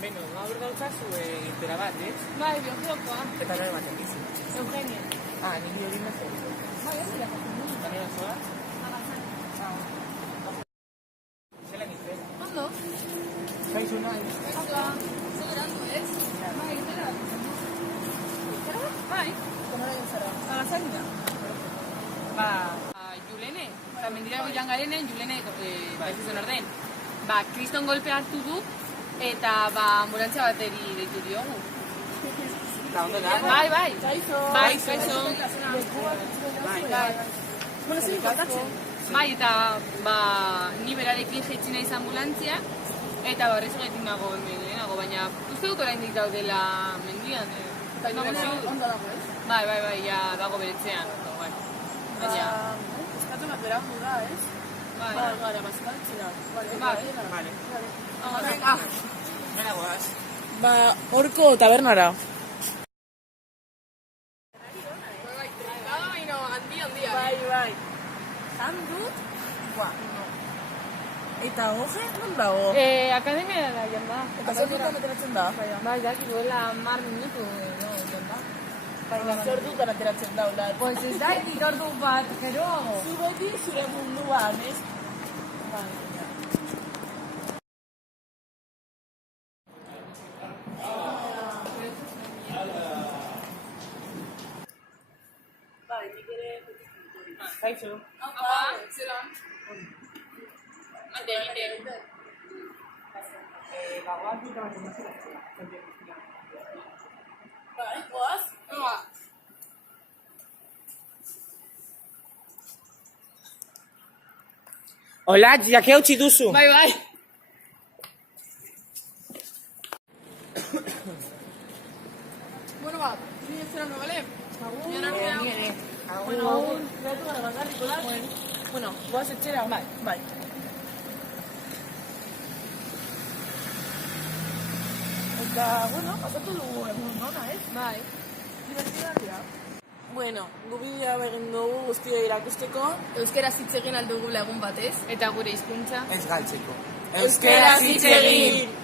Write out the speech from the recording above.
Beno, gaur dautzazu irtera bat, ez? Bai, biologokoa. Eta nire bat egizu. Eugenia. Niri hori mezu. Bai, ez dira jatzen dut. Eta nire zoaz? Zelan izan? Ondo? Zaizu nahi? Apa, zeleratu, ez? Bai, zera. Zera? Bai. Komara egin zara? Agazaina. Julene, eta mendira goian garenen, Julene, ez izan orden. Kriston golpe hartu du, eta ambulantzia bateri deitu diogu. Eta ondo da? Bai. Kaixo. Bai. Bueno, zer inkontatzen? Bai, eta ni berarekin jaitsi naiz ambulantzia, eta barriz egin nago lehenago, baina uste dut oraindik daudela mendian. Eta ondo dago, ez? Bai, ja dago beretzean. Baina... Eskatu bat berandu da, ez? Bai. Gara, bazkaltzera. Vale. Gara goaz. Horko tabernara. Bai. Han dut? Eta hoge, non dago? Akademia da, jenda. Eta zer dutan ateratzen da? Bai, daki duela 10 minutu, jenda. Zer dutan ateratzen da, hola? Pues ez da, ordu bat, geroago. Zu beti zure munduan, ez? Kaixo. Apa, zelan? Mate egiten. Gagoaz dut bat emazera. Bai, goaz? Hola, jake hautsi duzu. Bai. Bueno, ni esperando, ¿vale? Agur. Bueno, goaz etxera? Bai. Eta, pasatu dugu egun nona, ez? Bai. Divertidadia. Bueno, gu bidea egin dugu guztia irakusteko. Euskaraz hitz egin aldugu lagun batez. Eta gure hizkuntza. Ez galtzeko. Euskaraz hitz egin!